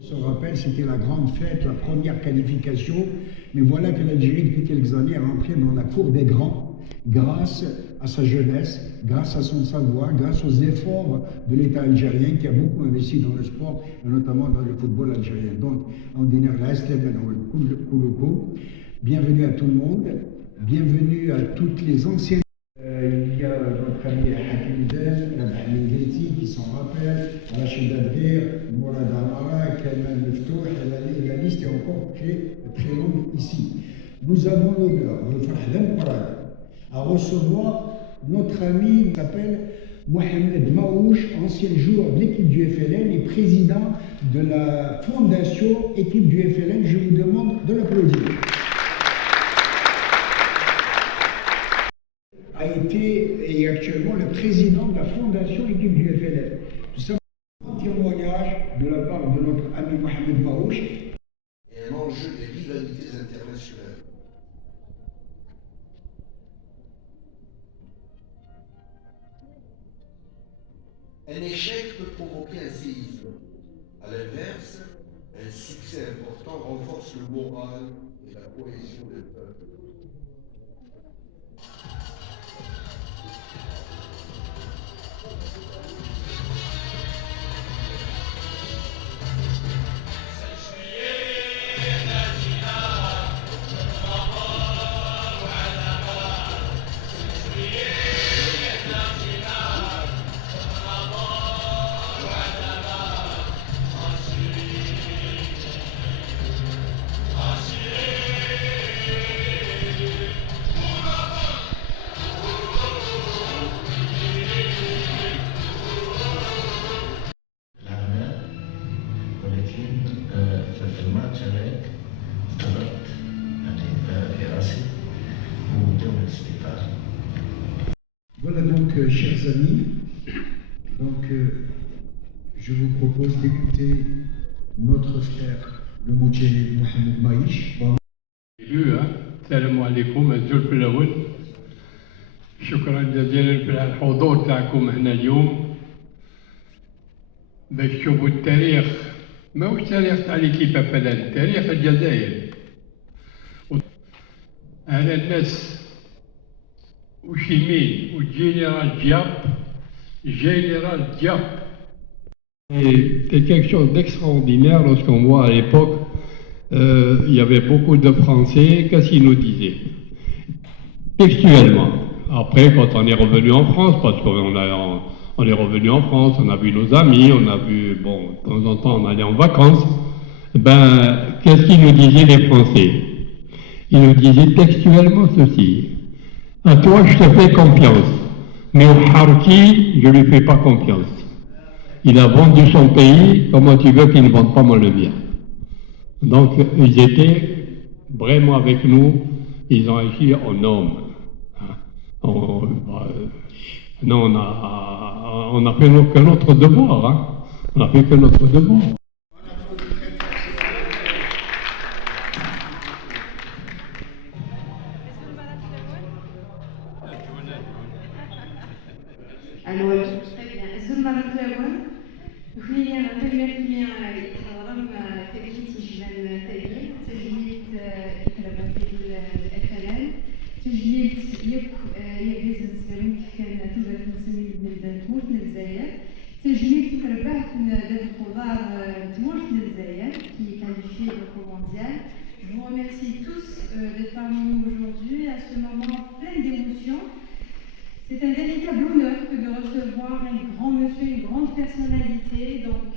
On se rappelle, c'était la grande fête, la première qualification. Mais voilà que l'Algérie, depuis quelques années, est rentrée dans la cour des grands grâce à sa jeunesse, grâce à son savoir, grâce aux efforts de l'État algérien qui a beaucoup investi dans le sport, et notamment dans le football algérien. Donc, on dit bienvenue à tout le monde, bienvenue à toutes les anciennes. Il y a notre ami Hakim Den, Abdel Gheti qui s'en rappelle, Rachid Abdir, Mourad Amara, Kalman Meftour, la liste est encore très longue ici. Nous avons l'honneur, à recevoir notre ami qui s'appelle Mohamed Maouche, ancien joueur de l'équipe du FLN et président de la fondation équipe du FLN. Je vous demande de l'applaudir. A été et actuellement le président de la fondation équipe du FLN. Tout ça, un témoignage de la part de notre ami Mohamed Maouche. Et un enjeu des rivalités internationales. Un échec peut provoquer un séisme. À l'inverse, un succès important renforce le moral et la cohésion des peuples. Voilà donc, chers amis, donc, je vous propose d'écouter notre frère, le Moudjahid Mohamed Maïch. السلام عليكم الزول في الأول. شكرا جزيلا في الحضور تاعكم هنا اليوم باش تشوفوا التاريخ، ماهوش تاريخ تاع ليكيب فلان، تاريخ الجزائر. أنا الناس وشيمين والجنرال Diap. Et c'est quelque chose d'extraordinaire lorsqu'on voit à l'époque, il y avait beaucoup de Français, qu'est-ce qu'ils nous disaient textuellement. Après, quand on est revenu en France, parce qu'on est revenu en France, on a vu nos amis, on a vu, bon, de temps en temps on allait en vacances, ben, qu'est-ce qu'ils nous disaient les Français? Ils nous disaient textuellement ceci: à toi je te fais confiance, mais au Harki, je ne lui fais pas confiance. Il a vendu son pays, comment tu veux qu'il ne vende pas moi le mien? Donc ils étaient vraiment avec nous, ils ont agi en hommes. Non, on a fait que notre devoir, hein. On a fait que notre devoir. Alors, très bien. الزمرة الأول وفي نتمنى في الحضرم تجديد جبال تأييد تجديد إكرام في الأكلان تجديد يجهز الزمن كان توجد نسمي بالدنتموت من الجزائر تجديد تربحت من الخضار دموش من الجزائر qui qualifie le mondial. Je vous remercie tous d'être parmi nous aujourd'hui à ce moment plein d'émotions. C'est un véritable honneur que de recevoir un grand monsieur, une grande personnalité donc,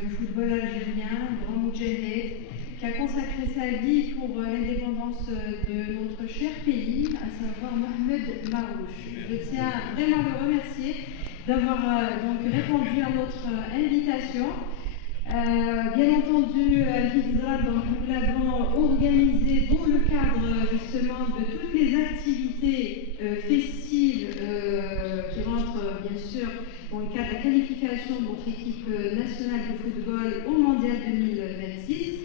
du football algérien, un grand Moudjahid, qui a consacré sa vie pour l'indépendance de notre cher pays, à savoir Mohamed Maouche. Je tiens vraiment à le remercier d'avoir donc répondu à notre invitation. Bien entendu, nous l'avons organisé dans le cadre justement de toutes les activités festives qui rentrent bien sûr dans le cadre de la qualification de notre équipe nationale de football au Mondial 2026.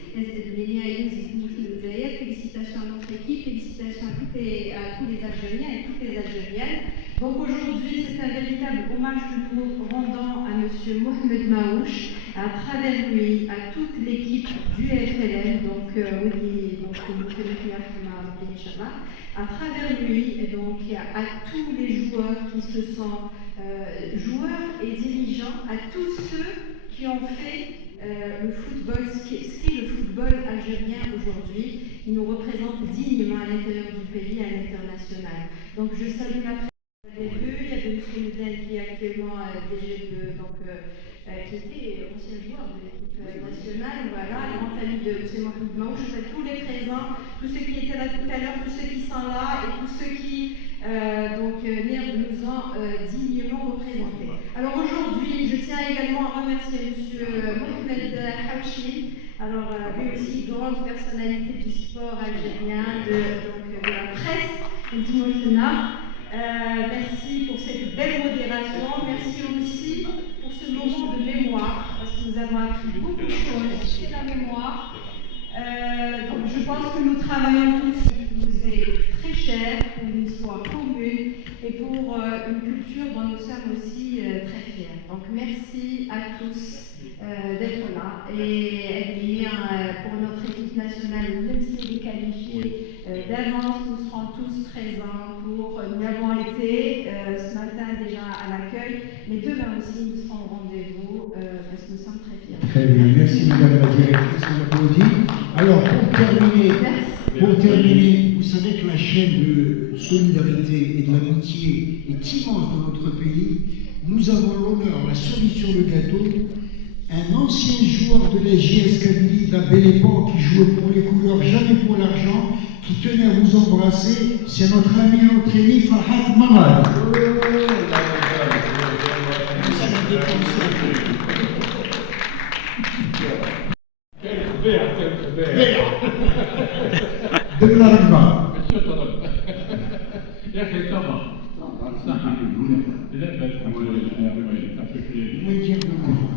Félicitations à notre équipe, félicitations à tous les Algériens et toutes les Algériennes. Donc aujourd'hui, c'est un véritable hommage que nous rendons à M. M. Mohamed Maouch, à travers lui, à toute l'équipe du FLN, donc, à travers lui, et donc à tous les joueurs qui se sont joueurs et dirigeants, à tous ceux qui ont fait le football, ce qu'est le football algérien aujourd'hui. Il nous représente dignement à l'intérieur du pays, à l'international. Donc je salue la présence. Vous avez vu, il y a M. Medel qui est actuellement DG qui était ancien joueur de l'équipe nationale, voilà, grand ami de M. Mohamed Maouch. Je salue tous les présents, tous ceux qui étaient là tout à l'heure, tous ceux qui sont là et tous ceux qui nous ont dignement représentés. Alors aujourd'hui, je tiens également à remercier M. Mohamed Haouchi, alors lui aussi grande personnalité du sport algérien, de la presse internationale. Merci pour cette belle modération, merci aussi pour ce moment de mémoire, parce que nous avons appris beaucoup de choses sur la mémoire. Donc je pense que nous travaillons tous, qui nous est très cher, pour une histoire commune et pour une culture dont nous sommes aussi très fiers. Donc merci à tous d'être là et pour notre équipe nationale, même si elle est qualifiée d'avance, nous serons tous présents pour, nous l'avons été ce matin déjà à l'accueil, mais demain aussi nous serons au rendez-vous parce que nous sommes très fiers. Très bien, merci Madame la Directrice, on applaudit. Alors pour terminer, vous savez que la chaîne de solidarité et de l'amitié est immense dans notre pays. Nous avons l'honneur, la cerise sur le gâteau, un ancien joueur de la JS Kabylie de la belle époque qui jouait pour les couleurs, jamais pour l'argent, qui tenait à vous embrasser, c'est notre ami entraîné Farhat Mamad. بالرغبة يا اخي طبعا صح لا بس الحمد لله وين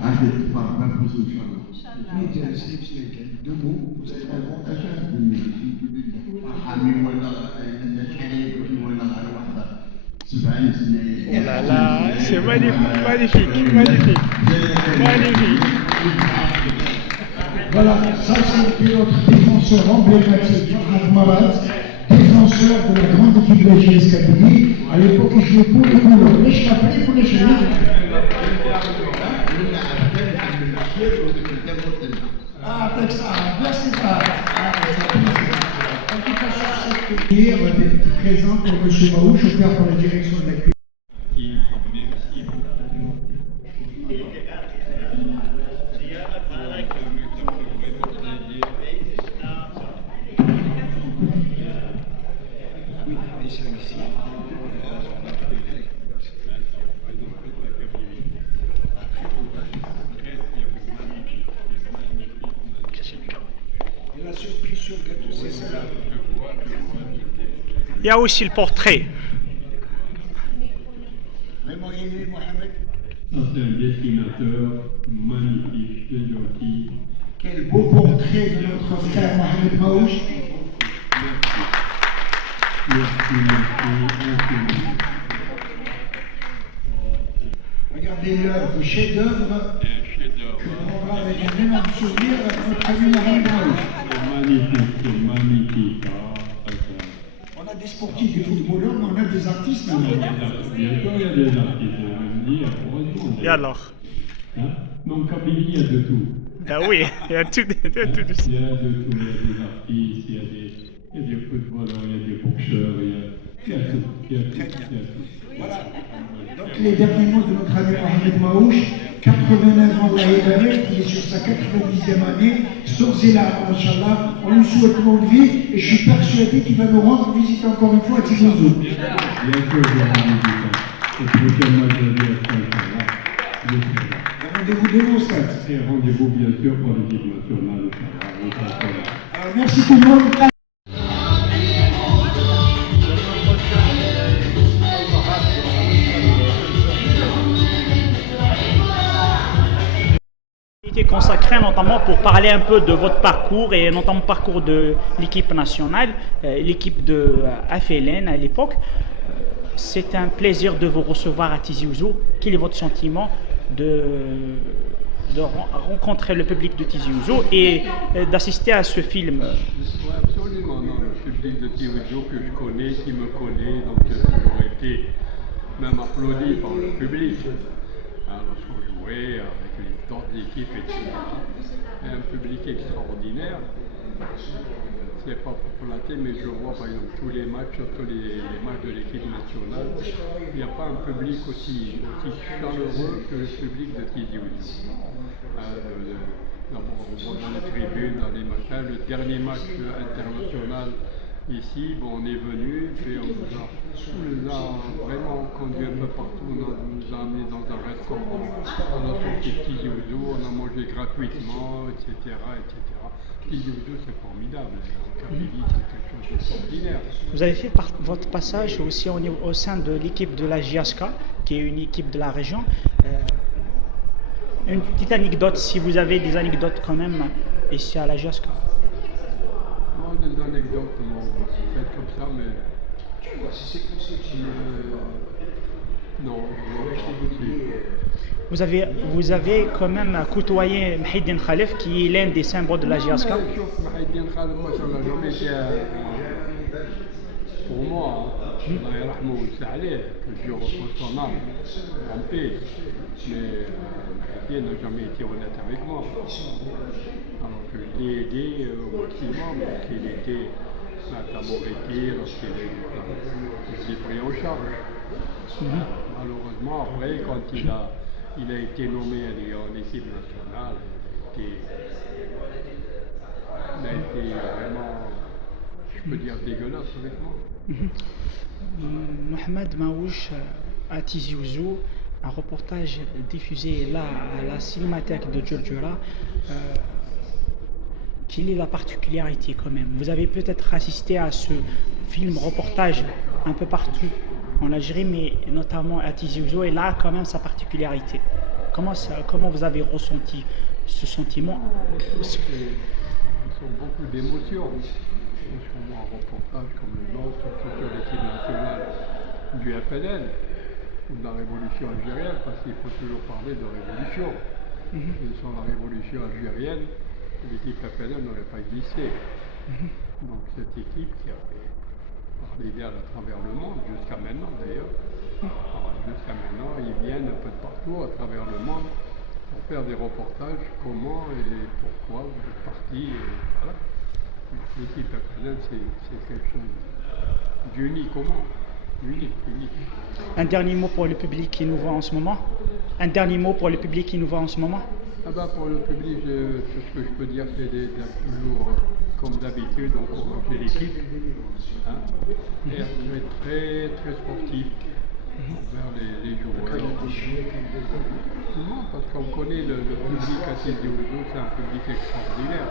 هذا الاتفاق نفذه ان شاء الله. deux mots, vous êtes un grand حامي ولا الحليب ولا غير واحده 70 سنه. لا لا c'est magnifique, magnifique. Voilà, ça c'était notre défenseur emblématique, Farhat Mamad, défenseur de la grande équipe de la JS Kabylie. À l'époque, il jouait pour les couleurs. Les chapeaux pour les cheveux. Ah, merci Farhat. En tout cas, sur cette hier, des petits présents pour M. Maouch, offert par la direction de la cuisine. La surprise sur le gâteau, c'est ça là. Il y a aussi le portrait. Vraiment aimé, Mohamed. C'est un dessinateur magnifique, très gentil. Quel beau portrait de notre frère Mohamed Maouch. Merci. Regardez l'œuvre, chef-d'œuvre que l'on rendra avec un énorme souvenir à notre ami Mohamed Maouch. C'est magnifique. On a des sportifs, des footballeurs, mais on a des artistes maintenant. Bien sûr, il y a des artistes, je veux dire, heureusement. Et alors? Hein? Donc, Kabylie, il y a de tout. Ah oui, il y a tout. Il y a de tout, il y a des artistes, il y a des footballeurs, il y a des boxeurs, il y a tout. Voilà. Donc les derniers mots de notre ami Mohamed Maouch, 89 ans l'année dernière, il est sur sa 90e année, Storzela, Inch'Allah, on lui souhaite longue vie et je suis persuadé qu'il va nous rendre visite encore une fois à Tizi Ouzou. Bien sûr, je vais c'est prochainement Rendez-vous demain au stade. et rendez-vous bien sûr pour l'équipe nationale. Alors merci tout le monde. Consacré notamment pour parler un peu de votre parcours et notamment le parcours de l'équipe nationale, l'équipe de FLN à l'époque. C'est un plaisir de vous recevoir à Tizi Ouzou. Quel est votre sentiment de rencontrer le public de Tizi Ouzou et d'assister à ce film. Oui, absolument. Non, le public de Tizi Ouzou que je connais, qui me connaît, donc j'aurais été même applaudi par le public. Lorsqu'on jouait avec les d'autres équipes, etc. Et un public extraordinaire. C'est pas pour flatter, mais je vois par exemple tous les matchs, surtout les matchs de l'équipe nationale, il n'y a pas un public aussi chaleureux que le public de Tizi Ouzou. D'abord, on voit dans les tribunes, dans les machins. Le dernier match international ici, bon, on est venu, puis on nous a vraiment conduit un peu partout. On nous a amenés dans un restaurant, on a sorti de Tizi Ouzou, on a mangé gratuitement, etc. etc. Tizi Ouzou, c'est formidable. En Kabylie, c'est quelque chose d'extraordinaire. Vous avez fait votre passage aussi au sein de l'équipe de la JSK, qui est une équipe de la région. Une petite anecdote, si vous avez des anecdotes quand même ici à la JSK. Non, des anecdotes, peut-être comme ça, mais. Non, Vous avez quand même côtoyé Mahidine Khalif, qui est l'un des symboles de la JSK. Mahidine Khalif, moi, ça n'a jamais été pour moi, Allah yarhamou wa yassa alayh, que Dieu repose son âme en paix. Mais Mahidine n'a jamais été honnête avec moi. Alors que je l'ai aidé au maximum lorsqu'il était à Moretti, je l'ai pris en charge. Malheureusement, après, quand il a été nommé en équipe nationale, il a été vraiment, je peux dire, dégueulasse avec moi. Mohamed Maouch à Tizi Ouzou, un reportage diffusé là à la cinémathèque de Djurdjura. Quelle est la particularité quand même? Vous avez peut-être assisté à ce film reportage un peu partout en Algérie, mais notamment à Tizi Ouzou, et là quand même sa particularité. Comment vous avez ressenti ce sentiment? Ce sont beaucoup d'émotions. Lorsqu'on voit un reportage comme le nôtre, surtout sur l'équipe nationale du FLN ou de la révolution algérienne, parce qu'il faut toujours parler de révolution. Et sans la révolution algérienne, l'équipe FLN n'aurait pas existé. Donc cette équipe qui a fait parler d'elle à travers le monde, jusqu'à maintenant d'ailleurs, jusqu'à maintenant, ils viennent un peu de partout à travers le monde pour faire des reportages, comment et pourquoi vous êtes partis. Voilà. L'équipe FLN, c'est quelque chose d'unique au monde. Unique. Un dernier mot pour le public qui nous voit en ce moment? Un dernier mot pour le public qui nous voit en ce moment? Pour le public, tout ce que je peux dire, c'est toujours, comme d'habitude, encourager l'équipe. Et être très, très sportif envers les joueurs. Non, parce qu'on connaît le public à Tizi Ouzou, c'est un public extraordinaire.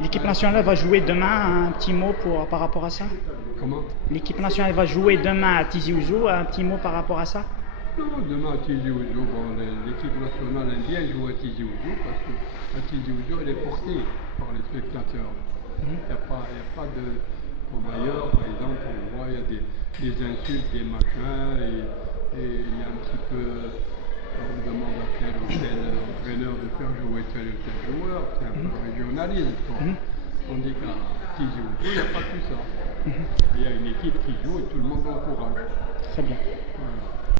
L'équipe nationale va jouer demain, un petit mot par rapport à ça? Comment? L'équipe nationale va jouer demain à Tizi Ouzou, un petit mot par rapport à ça? Non, demain à Tizi Ouzou, l'équipe nationale aime bien jouer à Tizi Ouzou parce que Tizi Ouzou, elle est portée par les spectateurs. Il n'y a pas de... Comme ailleurs, par exemple, on voit, il y a des insultes, des machins, et il y a un petit peu... On demande à tel ou tel entraîneur de faire jouer tel ou tel joueur, c'est un peu régionalisme. On dit qu'à Tizi Ouzou, il n'y a pas tout ça. Il y a une équipe qui joue et tout le monde l'encourage. Très bien. Voilà.